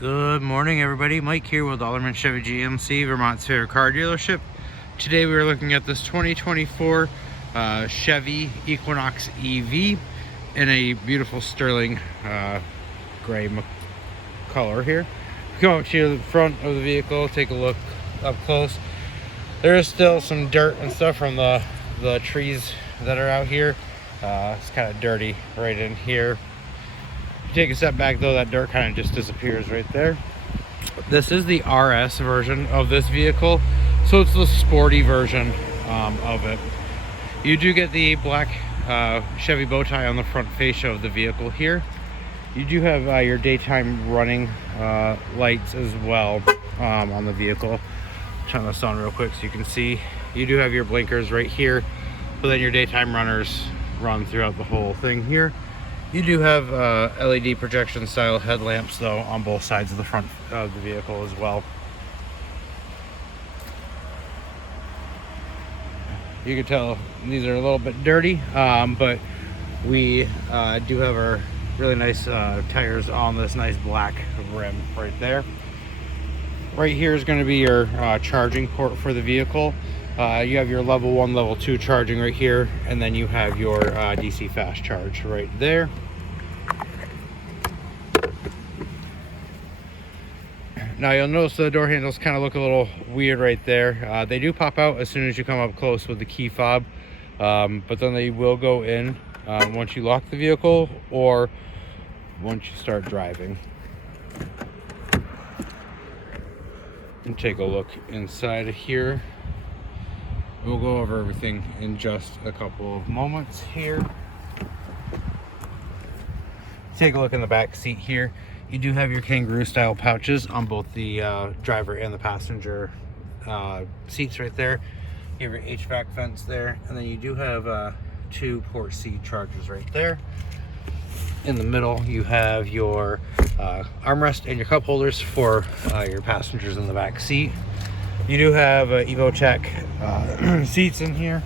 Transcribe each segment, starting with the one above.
Good morning, everybody. Mike here with Alderman Chevy GMC, Vermont's favorite car dealership. Today we are looking at this 2024 Chevy Equinox EV in a beautiful sterling gray color here. Come up to the front of the vehicle, take a look up close. There is still some dirt and stuff from the trees that are out here. It's kind of dirty right in here. If you take a step back though, that dirt kind of just disappears right there. This is the RS version of this vehicle, so it's the sporty version of it. You do get the black Chevy bow tie on the front fascia of the vehicle here. You do have your daytime running lights as well on the vehicle. Turn this on real quick so you can see. You do have your blinkers right here, but then your daytime runners run throughout the whole thing here. You do have LED projection style headlamps though on both sides of the front of the vehicle as well. You can tell these are a little bit dirty, but we do have our really nice tires on this nice black rim right there. Right here is going to be your charging port for the vehicle. You have your level 1, level 2 charging right here, and then you have your DC fast charge right there. Now you'll notice the door handles kind of look a little weird right there. They do pop out as soon as you come up close with the key fob, but then they will go in once you lock the vehicle or once you start driving. And take a look inside of here. We'll go over everything in just a couple of moments here. Take a look in the back seat here. You do have your kangaroo style pouches on both the driver and the passenger seats right there. You have your HVAC vents there, and then you do have 2 port C chargers right there. In the middle you have your armrest and your cup holders for your passengers in the back seat. You do have EvoCheck seats in here.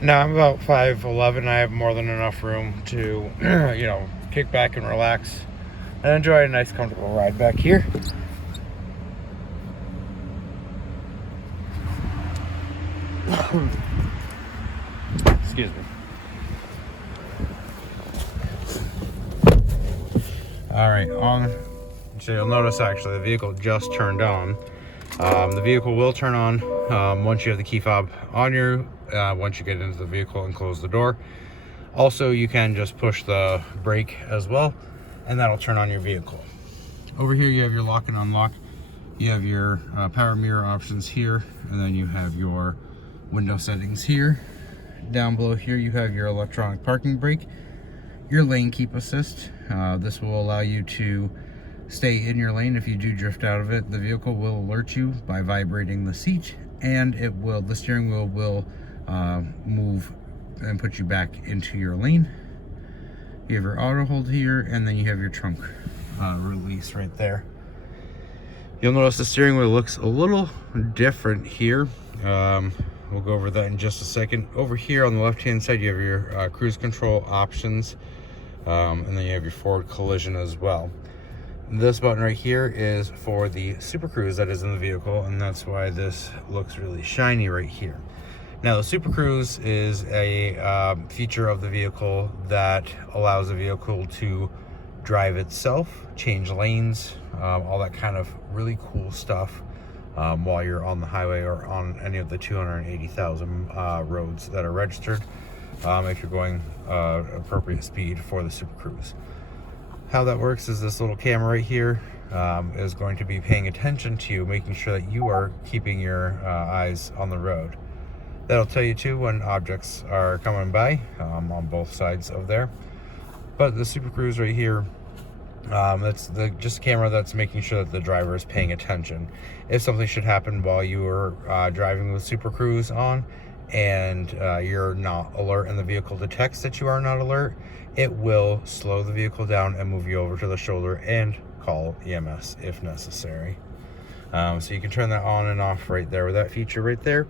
Now I'm about 5'11". I have more than enough room to kick back and relax and enjoy a nice comfortable ride back here. Excuse me. All right, so you'll notice actually the vehicle just turned on. The vehicle will turn on once you have the key fob on you, once you get into the vehicle and close the door. Also, you can just push the brake as well, and that'll turn on your vehicle. Over here you have your lock and unlock. You have your power mirror options here, and then you have your window settings here. Down below here you have your electronic parking brake, your lane keep assist. This will allow you to stay in your lane. If you do drift out of it, the vehicle will alert you by vibrating the seat, and the steering wheel will move and put you back into your lane. You have your auto hold here, and then you have your trunk release right there. You'll notice the steering wheel looks a little different here. We'll go over that in just a second. Over here on the left hand side you have your cruise control options, and then you have your forward collision as well. This button right here is for the Super Cruise that is in the vehicle, and that's why this looks really shiny right here. Now the Super Cruise is a feature of the vehicle that allows the vehicle to drive itself, change lanes, all that kind of really cool stuff while you're on the highway or on any of the 280,000 roads that are registered, if you're going appropriate speed for the Super Cruise. How that works is this little camera right here is going to be paying attention to you, making sure that you are keeping your eyes on the road. That'll tell you too when objects are coming by on both sides of there. But the Super Cruise right here, that's just a camera that's making sure that the driver is paying attention. If something should happen while you are driving with Super Cruise on and you're not alert and the vehicle detects that you are not alert, it will slow the vehicle down and move you over to the shoulder and call EMS if necessary. So you can turn that on and off right there with that feature right there.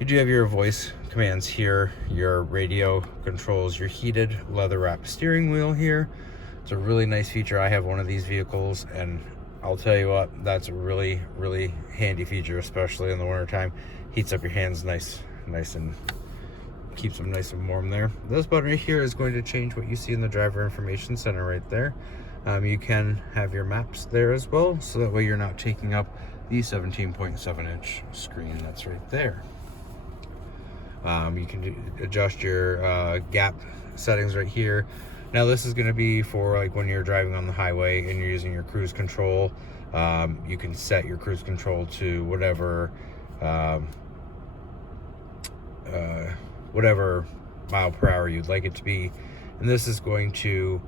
You do have your voice commands here. Your radio controls your heated leather wrap steering wheel here. It's a really nice feature. I have one of these vehicles, and I'll tell you what, that's a really, really handy feature, especially in the wintertime. Heats up your hands nice and keeps them nice and warm there. This button right here is going to change what you see in the driver information center right there. You can have your maps there as well, so that way you're not taking up the 17.7-inch screen that's right there. You can adjust your gap settings right here. Now this is going to be for like when you're driving on the highway and you're using your cruise control. You can set your cruise control to whatever whatever mile per hour you'd like it to be, and this is going to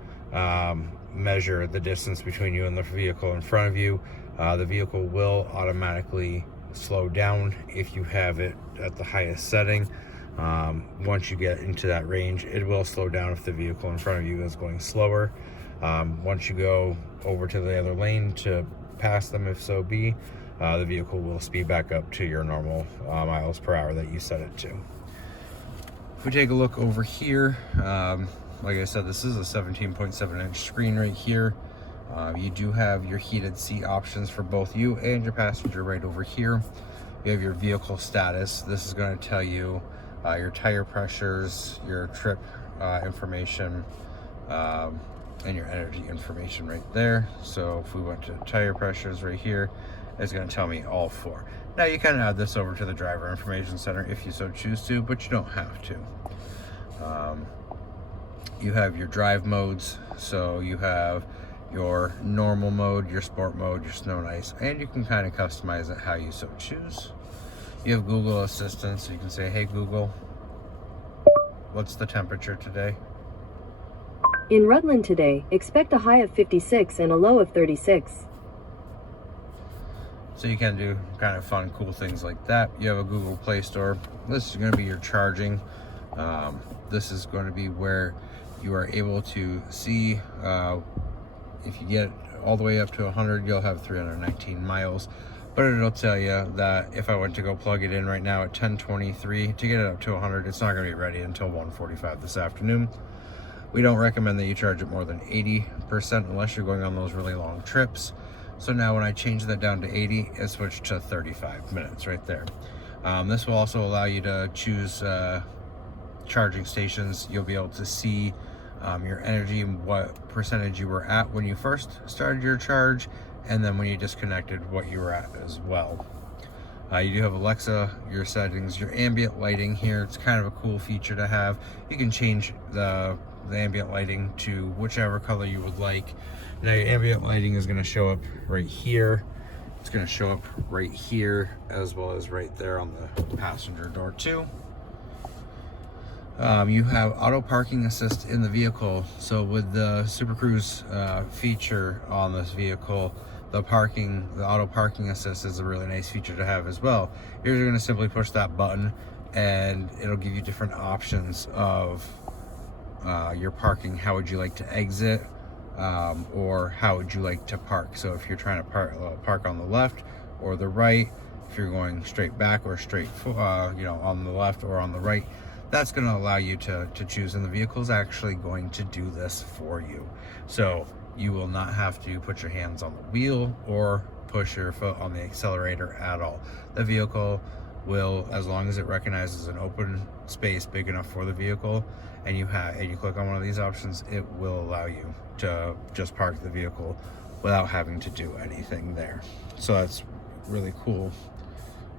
measure the distance between you and the vehicle in front of you. The vehicle will automatically slow down if you have it at the highest setting. Once you get into that range, it will slow down if the vehicle in front of you is going slower. Once you go over to the other lane to pass them, if so be, the vehicle will speed back up to your normal miles per hour that you set it to. If we take a look over here, like I said, this is a 17.7-inch screen right here. You do have your heated seat options for both you and your passenger right over here. You have your vehicle status. This is going to tell you your tire pressures, your trip information, and your energy information right there. So if we went to tire pressures right here, it's going to tell me all four. Now you can add this over to the driver information center if you so choose to, but you don't have to. You have your drive modes, so you have your normal mode, your sport mode, your snow and ice, and you can kind of customize it how you so choose. You have Google Assistant, so you can say, hey Google, what's the temperature today? In Rutland today, expect a high of 56 and a low of 36. So you can do kind of fun, cool things like that. You have a Google Play Store. This is going to be your charging. This is going to be where you are able to see if you get all the way up to 100, you'll have 319 miles. But it'll tell you that if I went to go plug it in right now at 10:23 to get it up to 100, it's not going to be ready until 1:45 this afternoon. We don't recommend that you charge it more than 80% unless you're going on those really long trips. So now when I change that down to 80, it switched to 35 minutes right there. This will also allow you to choose charging stations. You'll be able to see your energy and what percentage you were at when you first started your charge, and then when you disconnected, what you were at as well. You do have Alexa, your settings, your ambient lighting here. It's kind of a cool feature to have. You can change the ambient lighting to whichever color you would like. Now your ambient lighting is going to show up right here. It's going to show up right here as well as right there on the passenger door too. You have auto parking assist in the vehicle. So with the Super Cruise feature on this vehicle, the auto parking assist is a really nice feature to have as well. You're going to simply push that button and it'll give you different options of your parking. How would you like to exit, or how would you like to park? So if you're trying to park on the left or the right, if you're going straight back or straight on the left or on the right, that's going to allow you to choose, and the vehicle is actually going to do this for you. So you will not have to put your hands on the wheel or push your foot on the accelerator at all. The vehicle will, as long as it recognizes an open space big enough for the vehicle, and you click on one of these options, it will allow you to just park the vehicle without having to do anything there. So that's really cool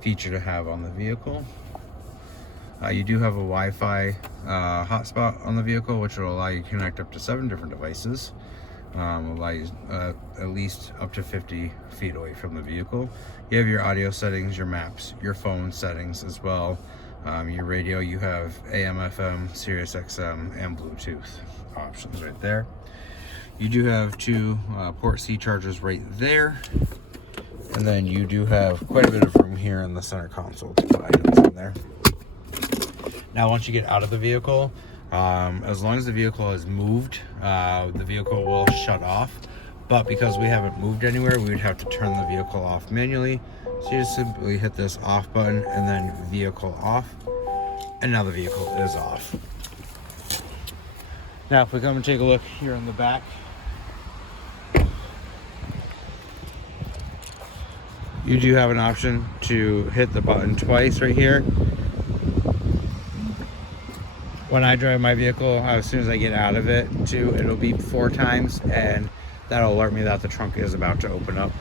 feature to have on the vehicle. You do have a Wi-Fi hotspot on the vehicle, which will allow you to connect up to 7 different devices. Allow you at least up to 50 feet away from the vehicle. You have your audio settings, your maps, your phone settings as well. Your radio, you have AM, FM, Sirius XM, and Bluetooth options right there. You do have 2 port C chargers right there. And then you do have quite a bit of room here in the center console to put items in there. Now, once you get out of the vehicle, as long as the vehicle has moved, the vehicle will shut off. But because we haven't moved anywhere, we would have to turn the vehicle off manually. So you just simply hit this off button and then vehicle off. And now the vehicle is off. Now, if we come and take a look here on the back, you do have an option to hit the button twice right here. When I drive my vehicle, as soon as I get out of it too, it'll beep 4 times, and that'll alert me that the trunk is about to open up.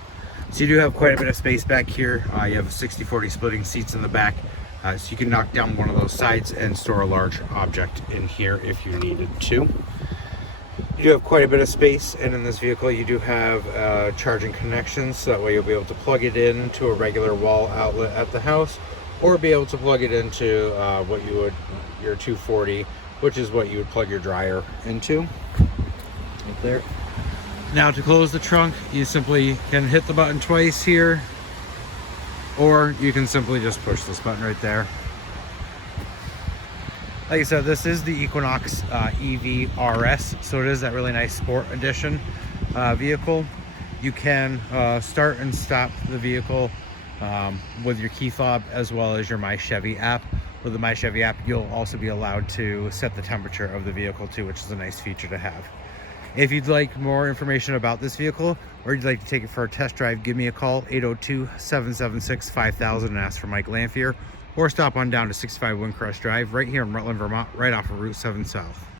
So you do have quite a bit of space back here. You have 60-40 splitting seats in the back, so you can knock down one of those sides and store a large object in here if you needed to. You do have quite a bit of space, and in this vehicle you do have charging connections, so that way you'll be able to plug it in to a regular wall outlet at the house, or be able to plug it into your 240, which is what you would plug your dryer into right there. Now to close the trunk, you simply can hit the button twice here, or you can simply just push this button right there. Like I said, this is the Equinox EV RS, so it is that really nice sport edition vehicle. You can start and stop the vehicle with your key fob, as well as your My Chevy app. With the My Chevy app, you'll also be allowed to set the temperature of the vehicle too, which is a nice feature to have. If you'd like more information about this vehicle, or you'd like to take it for a test drive, give me a call, 802-776-5000, and ask for Mike Lanphier, or stop on down to 65 Windcrest Drive right here in Rutland, Vermont, right off of Route 7 South.